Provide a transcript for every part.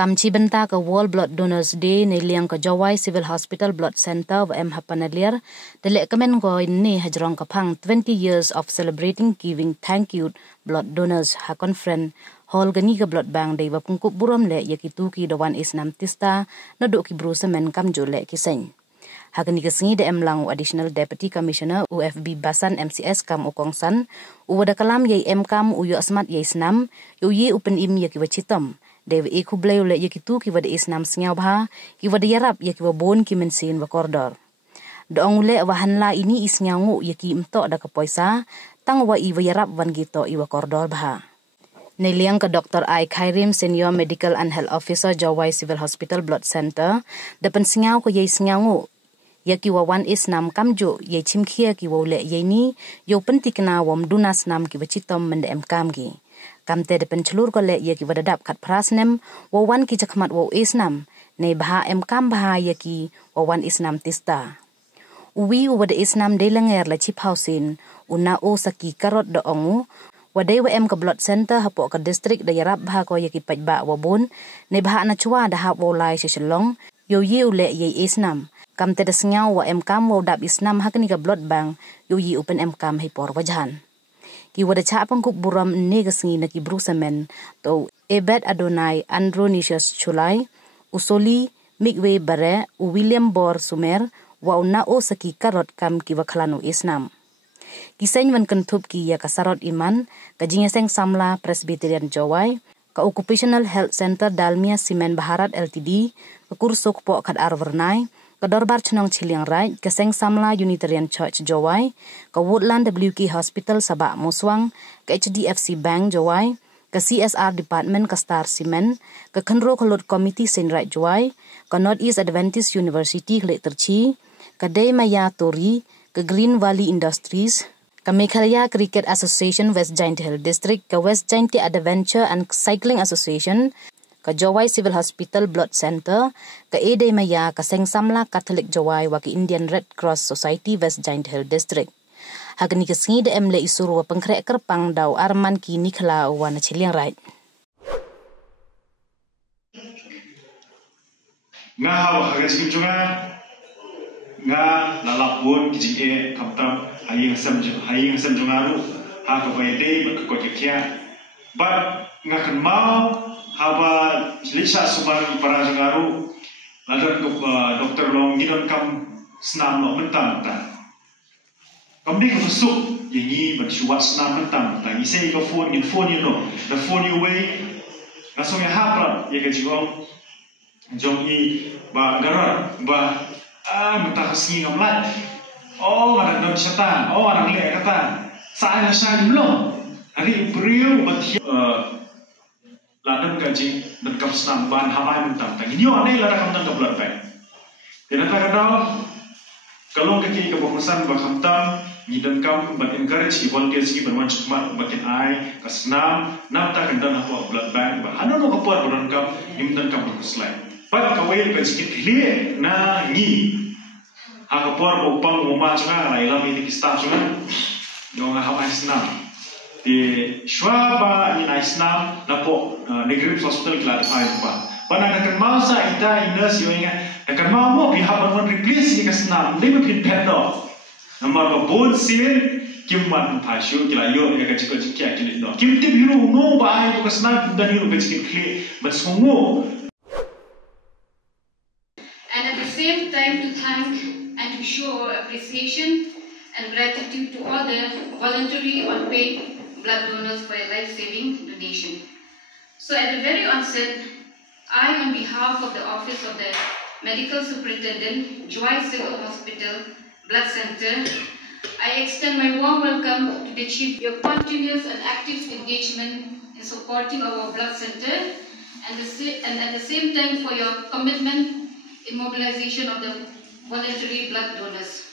Kamchi benta ke World Blood Donors Day ni liang ke Jawai Civil Hospital Blood Center wa hapanalier delek kemen ko ini hajrong kapang 20 years of celebrating giving thank you blood donors ha conference hall gani ke blood bank dei wa pungkup buram le yakitu ki dawan isnam tista naduk ki brusemen kamjo le kiseng Hagan ni kesengi de emlang Additional Deputy Commissioner UFB Basan MCS kam ukongsan uwada kalam yai kam uyo asmat yai snam yu ye upen im yaki wachitam Dewi iku beliau le yakitu ki wada isnam sengau bah ki wada yarap yaki wabon ki mensin wa kordor doong le wahanla ini isnyangu yaki imtok da kepoisa tang wa i wa yarap wan gito i wa kordor bah Neliang ke Dr. I. Khairim, Senior Medical and Health Officer Jawai Civil Hospital Blood Center depan sengau ko yai sengangu Yaki wawan isnam kamjo ye chimkhia ki wole ye ni yo pentikna wam dunas nam ki wachitom mende kam ki kamte de penchlur ko le ye ki wadadap khat prasnem wawan ki chakmat wo isnam ne bha kam bha ye ki wawan isnam tista uwi wada isnam de langer la chip hausin una o saki karot do ongu wadai wa ke blood center hapo ka district da yarap bha ko ye ki pajba wabun ne bha na chwa da hap wo lai shishlong yo ye ule ye isnam Kam te desngau wa kam wa dap isnam hakni ka blood bank yu yi open kam hipor wajan. Ki wada cha pangkup buram ne gasngi na ki brusemen to Ebed Adonai Andronicius Chulai Usoli Migwe Bare William Bor Sumer wa una o saki karot kam ki wakhlanu isnam. Kiseng wan kentup ki ya kasarot iman ka jingeseng samla Presbyterian Jawai ka Occupational Health Center Dalmia Simen Baharat LTD ka kursok po kad arvernai ka Dorbar Chenong Chiliang Rai, ka Seng Samla Unitarian Church Jawai, ka Woodland WK Hospital Sabak Muswang, ka HDFC Bank Jawai, ka CSR Department ka Star Cement, ka Khenro Khalot Committee Senrait Jawai, ka Northeast Adventist University Khlek Terchi, ka Dei Maya Tori, ka Green Valley Industries, ka Meghalaya Cricket Association West Giant Hill District, ka West Giant Adventure and Cycling Association, ka Jawai Civil Hospital Blood Center, ka Ede Maya ka Seng Samla Catholic Jawai wa ka Indian Red Cross Society West Giant Hill District. Hagani ka sengi de emle isuru wa pengkrek kerpang daw arman ki nikla wa na Chiliang Rai. Nga hawa hagas kinchunga nga lalapun kijike kaptam haying hasam jungaru ha ka bayde ba ko kya but nga kan mau haba Lisa Sumari para jangaru ladan Dr. Long gidon kam snam lo mentang kamdi ka masuk yangi bersuat snam mentang isai ka phone you know the phone you way nasong ya hapra ye ka jigong jong i ba garat ba mentang singi ngamlat oh ada don syaitan oh ada le kata sai na sai lo hari beriu batia ladan gaji dan kapsnam ban hamai mentang ini orang lara kamtan ke blood bank dan kata kalau kaki kefokusan bakamtam ngidan kam ban encourage volunteers ki berman cukmat bakin ai kasnam nam ta kandan apa blood bank ba hanu no kapor buran kam nimdan kam berslai pat kawai ka sikit clear na ngi ha kapor bo pang uma chunga lai lam ini staff chunga no ha hamai snam di Shwaba ni Islam napo Negeri Hospital kelas apa? Pada nak masa kita nurse yang nak mau pihak berman replace ni kesenam, lebih pin pedo. Nomor bon seal kimman pasyu kila yo yang kecil kecil kecil no. Kim tip hiru no bahaya tu kesenam dan hiru kecil kecil, bersungu. And at the same time to thank and to show appreciation and gratitude to all the voluntary or paid blood donors for a life-saving donation. So at the very onset, I, on behalf of the Office of the Medical Superintendent, Jawai Civil Hospital Blood Center, I extend my warm welcome to the Chief, your continuous and active engagement in supporting our blood center and at the same time for your commitment in mobilization of the voluntary blood donors.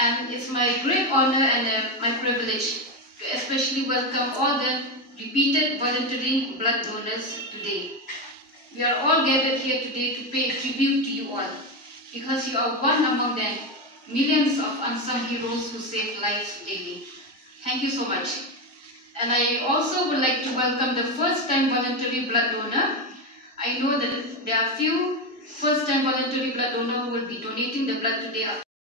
And it's my great honor and my privilege to especially welcome all the repeated voluntary blood donors today. We are all gathered here today to pay tribute to you all because you are one among the millions of unsung heroes who save lives daily. Thank you so much. And I also would like to welcome the first-time voluntary blood donor, I know that there are few first-time voluntary blood donors who will be donating the blood today.